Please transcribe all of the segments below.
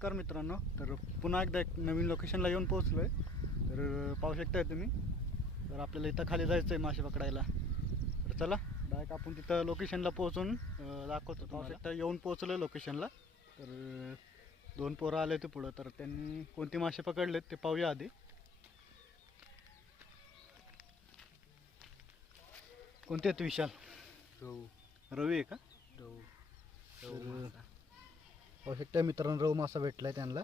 नमस्कार मित्रांनो. तर पुन्हा एकदा एक नवीन लोकेशनला येऊन पोहोचलो आहे तर पाहू शकताय तुम्ही. तर आपल्याला इथं खाली जायचं आहे मासे पकडायला. तर चला डायरेक्ट आपण तिथं लोकेशनला पोहोचून दाखवतो. पाहू शकता येऊन पोहोचलो आहे लोकेशनला तर दोन पोरं आले होते पुढं. तर त्यांनी कोणते मासे पकडलेत ते पाहूया आधी. कोणते आहेत विशाल? गहू. रवी आहे का? पाहू शकता मित्रांनो रव मासा भेटलाय त्यांना.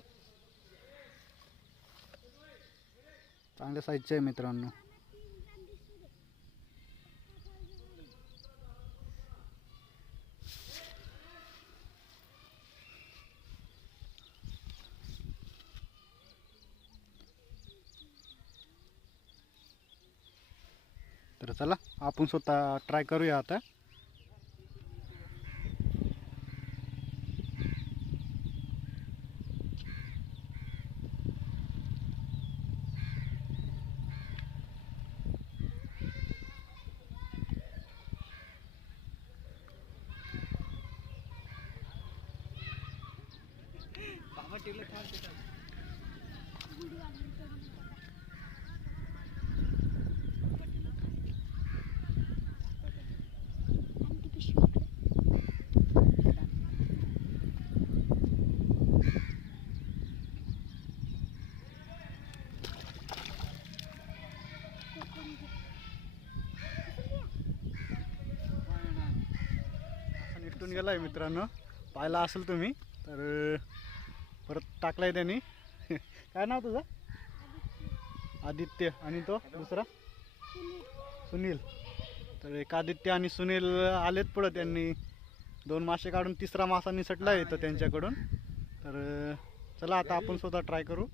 चांगल्या साईजचे आहे मित्रांनो. तर चला आपण स्वतः ट्राय करूया आता. बाबा आहे मित्रांनो. पाहिला असेल तुम्ही तर परत टाकलाय त्यांनी. काय नाव तुझं? आदित्य. आणि तो दुसरा? सुनील. तर एक आदित्य आणि सुनील आलेत पुढं त्यांनी. दोन मासे काढून तिसरा मासा निसटला येतं त्यांच्याकडून. तर चला आता आपण स्वतः ट्राय करू.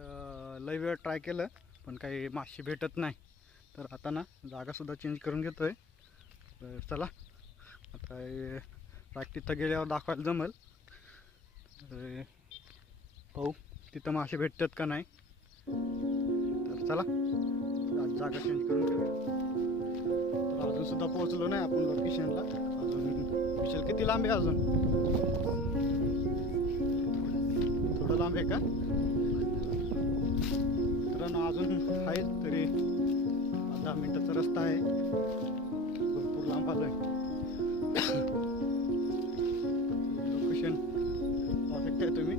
तर लय वेळ ट्राय केलं पण काही मासे भेटत नाही. तर आता ना जागासुद्धा चेंज करून घेतो आहे तर चला आता राग तिथं गेल्यावर दाखवायला जमल. तर पाहू तिथं मासे भेटतात का नाही. तर चला आज जागा चेंज करून घेऊया. तर अजून सुद्धा पोहोचलो नाही आपण लोकेशनला अजून विशाल किती लांब आहे अजून? थोडं लांब आहे का? मित्रांनो अजून आहे तरी दहा मिनिटाचा रस्ता आहे. भरपूर लांब आलोय. लोकेशन परफेक्ट आहे तुम्ही.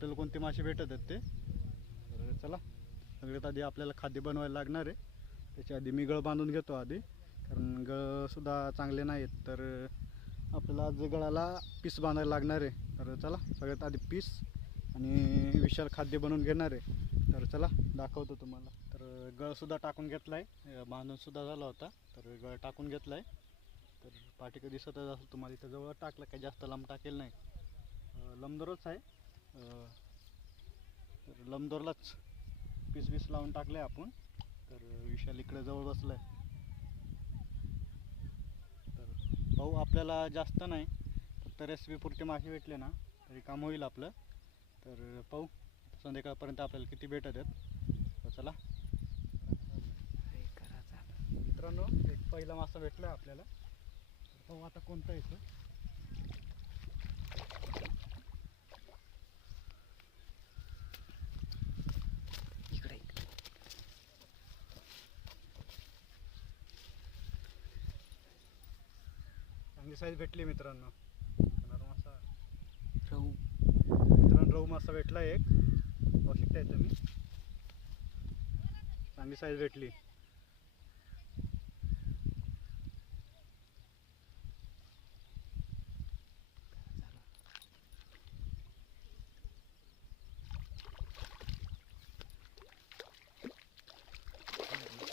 आपल्याला कोणते मासे भेटत आहेत ते? तर चला सगळ्यात आधी आपल्याला खाद्य बनवायला लागणार आहे. त्याच्या आधी मी गळ बांधून घेतो आधी. कारण गळसुद्धा चांगले नाहीत तर आपल्याला आज गळाला पीस बांधायला लागणार आहे. तर चला सगळ्यात आधी पीस आणि विशाल खाद्य बनवून घेणार आहे. तर चला दाखवतो तुम्हाला. तर गळसुद्धा टाकून घेतला आहे बांधूनसुद्धा झाला होता. तर गळ टाकून घेतला आहे तर पाठी कधी दिसतच असेल तुम्हाला इथं जवळ टाकलं काही जास्त लांब टाकेल नाही. अं, आहे. तर लंबदोरलाच पीस बीस लावून टाकले आपण. तर विशाल इकडे जवळ बसलाय. तर भाऊ आपल्याला जास्त नाही फक्त रेसिपी पुरते मासे भेटले ना तरी काम होईल आपलं. तर पाहू संध्याकाळपर्यंत आपल्याला किती भेटत आहेत. तर चला. मित्रांनो एक पहिला मासा भेटला आपल्याला. पाहू आता कोणता येतो इकडे इकडे चांगली साईज भेटली मित्रांनो. मासा रहू मित्रांनो रहू मासा भेटला एक. पाहू शकताय तुम्ही. चांगली साईज भेटली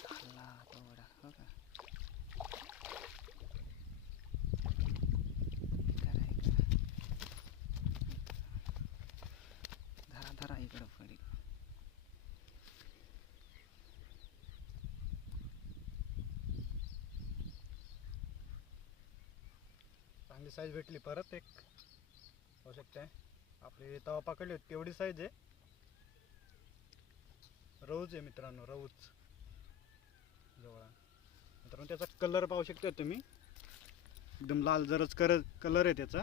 खाल्ला तेवढा हो का करा इकडं धरा धरा इकडं फडी चांगली साईज भेटली परत एक. हो शकते. आपली तवा पकडली होती तेवढी साईज आहे. रऊच आहे मित्रांनो रऊच जवळ. मित्रांनो त्याचा कलर पाहू शकता तुम्ही. एकदम लाल जरच कर कलर आहे त्याचा.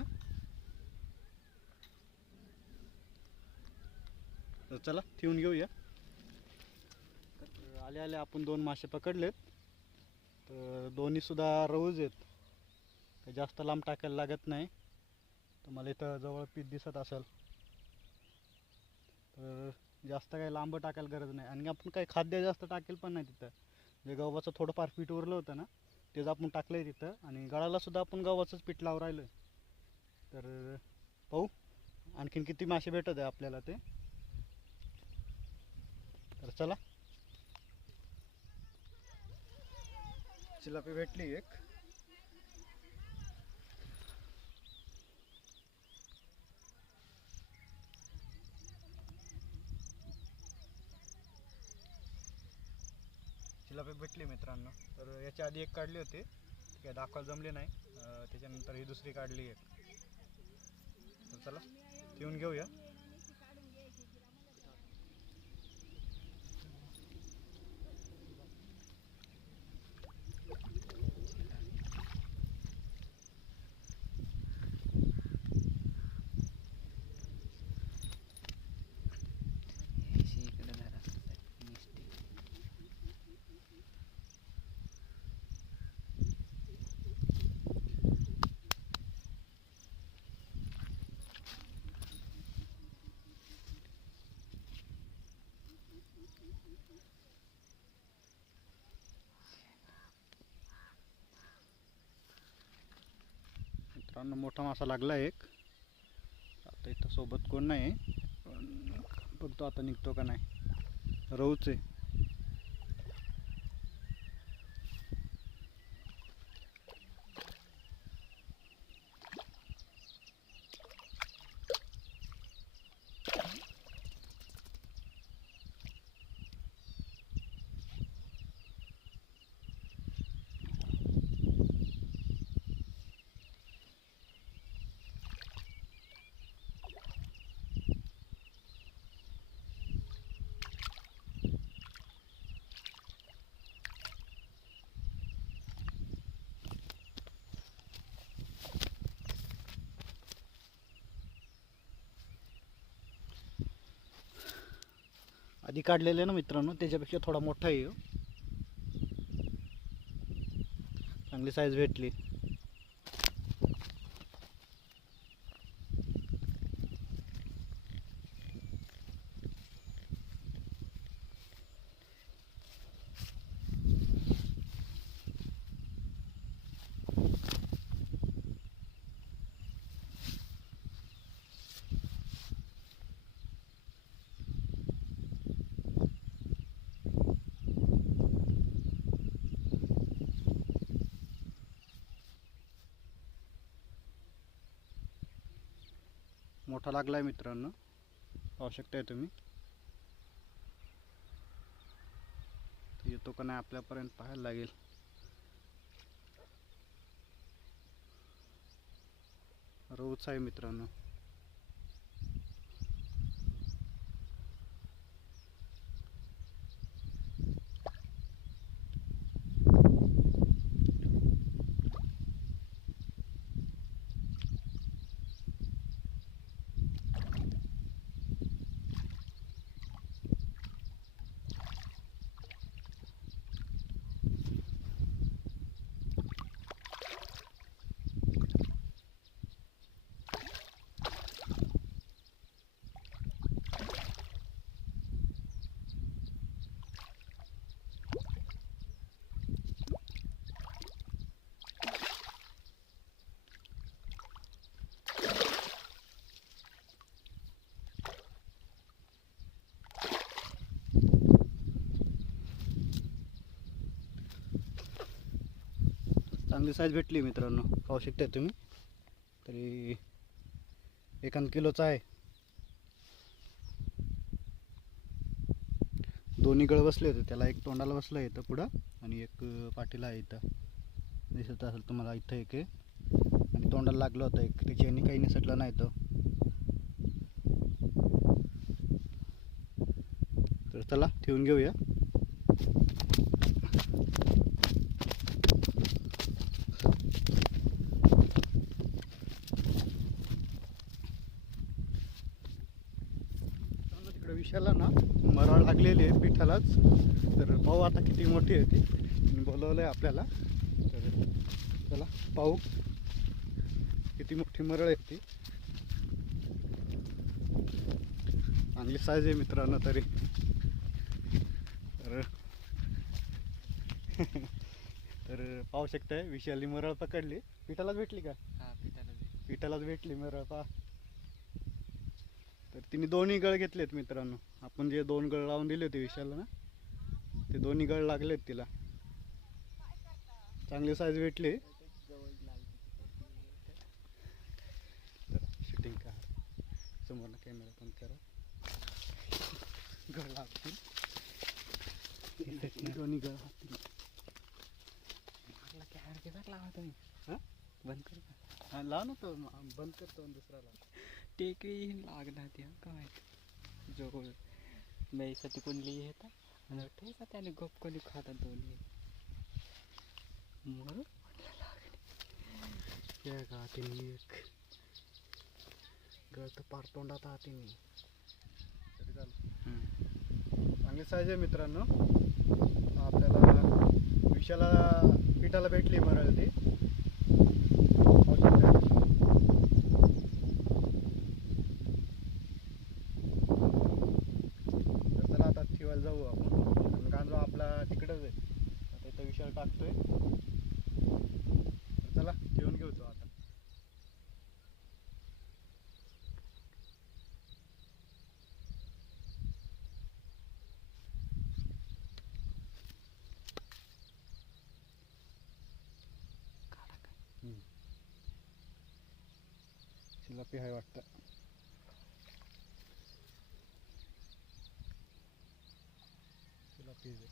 तर चला ठेवून घेऊया. तर आले आले आपण दोन मासे पकडलेत. तर दोन्हीसुद्धा रऊज आहेत. काही जास्त लांब टाकायला लागत नाही. तुम्हाला इथं जवळ पीठ दिसत असेल. तर जास्त काही लांब टाकायला गरज नाही. आणि आपण काही खाद्य जास्त टाकेल पण नाही तिथं. जे गव्हाचं थोडंफार पीठ उरलं होतं ना तेच आपण टाकलं आहे तिथं. आणि गळालासुद्धा आपण गव्हाचंच पीठ लावून राहिलं तर पाहू आणखीन किती मासे भेटत आहे आपल्याला ते. तर चला. चिलापी भेटली एक. जिलापी भेटली मित्रांनो. तर याच्या आधी एक काढली होती. काय दाखवायला जमली नाही. त्याच्यानंतर ही दुसरी काढली एक. तर चला येऊन घेऊया. मित्रांनो मोठा मासा लागला एक. आता इथं सोबत कोण नाही पण बघतो आता निघतो का नाही? रहूच. आहे आधी काढलेले ना मित्रांनो त्याच्यापेक्षा थोडा मोठा येऊ चांगली साईज भेटली. मोठा लागला आहे मित्रांनो. पाहू शकताय तुम्ही. येतो का नाही आपल्यापर्यंत पाहायला लागेल. रोज आहे मित्रांनो. चांगली साईज भेटली मित्रांनो. पाहू शकता तुम्ही. तरी एकान किलोचा आहे. दोन्ही गळ बसले होते. त्याला एक तोंडाला बसलं आहे इथं पुढं आणि एक पाठीला आहे इथं. दिसत असेल तुम्हाला इथं एक आहे. आणि तोंडाला लागलं होतं एक. त्याची आणि काही निसटलं नाही तो तर चला ठेवून घेऊया मित्रांनो, तिकडे विषयाला ना मराळ पिठालाच तर पाहू आता किती मोठी आहे ती. बोलवलं आहे आपल्याला. तर चला पाहू. किती मोठी मरळ आहे ती. चांगली साईज आहे मित्रांनो तरी. तर तर पाहू शकताय विशाली मरळ पकडली. पिठालाच भेटली का? हा पिठाला दे. पिठालाच भेटली मरळ पा तर तिने दोन्ही गळ घेतलेत मित्रांनो. आपण जे दोन गळ लावून दिले होते विशाला ना ते दोन्ही गळ लागलेत तिला. चांगली साईज भेटली. तर शूटिंग का समोरनं कॅमेरा बंद करा. गळ लागतील. दोन्ही गळ लागतील. की लावा तुम्ही हा? बंद कर हा, लाव ना तो म- बंद करतो दुसरा लाव. टेकडी लागला त्या काय जो मैसाठी कोण लिहि येतात आणि ठेचा त्याने गप कोणी खातात दोन्ही मग या का तिने एक. गळ तर पार तोंडात तरी झालं चांगली आहे मित्रांनो. आपल्याला विषाला पिठाला भेटली मरळ ती पाहू शकता. तर चला आता ठेवायला जाऊ आपण आणि गांजवा आपला तिकडंच आहे आता इथं विशाल टाकतोय तर चला ठेवून घेऊ तो आता काढा काय शिलापी आहे वाटतं शिलापी आहे.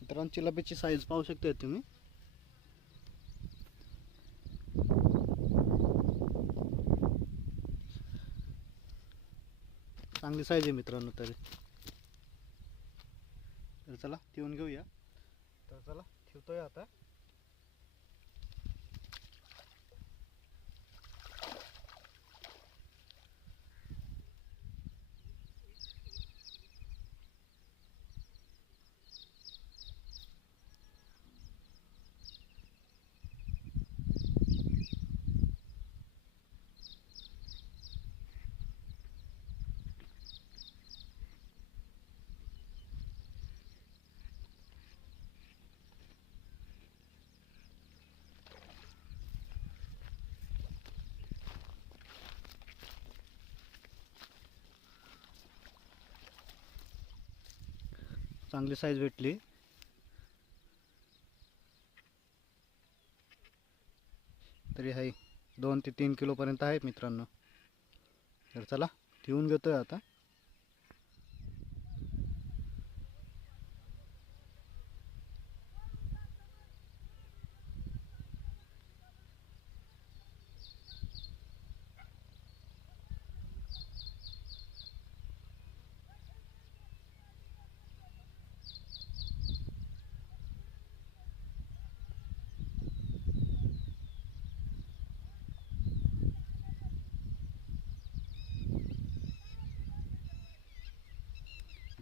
मित्रांची चिलापीची साईज पाहू शकता तुम्ही चांगली साईज आहे मित्रांनो तरी. तर चला ठेवून घेऊया. तर चला ठेवतोय आता. चांगली साईज भेटली. तरी आहे दोन ते तीन किलोपर्यंत आहेत मित्रांनो. तर चला ठेवून घेतोय आता.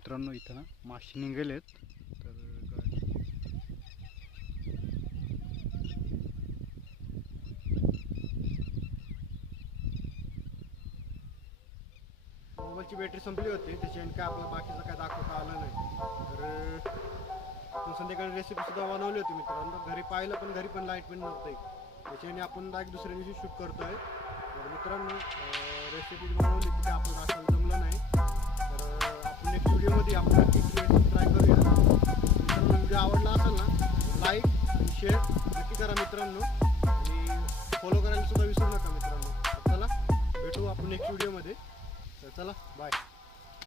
मित्रांनो इथं मासे मासे निघालेत. तर मोबाईलची बॅटरी संपली होती त्याच्याने काय आपल्याला बाकीचं काय दाखवता आलं नाही. तर आपण संध्याकाळी रेसिपी सुद्धा बनवली होती मित्रांनो. घरी पाहिलं पण घरी पण लाइट पण नव्हते त्याच्याने आपण डायरेक्ट दुसऱ्या दिवशी शूट करतोय. तर मित्रांनो रेसिपी बनवली तिथे आपण असं जमलं नाही. नेक्स्ट व्हिडिओमध्ये आपण नक्की ट्राय करूया. मित्रांनो व्हिडिओ आवडला असेल ना लाईक आणि शेअर नक्की करा मित्रांनो. आणि फॉलो करायला सुद्धा विसरू नका मित्रांनो. चला भेटू आपण नेक्स्ट व्हिडिओमध्ये तर चला बाय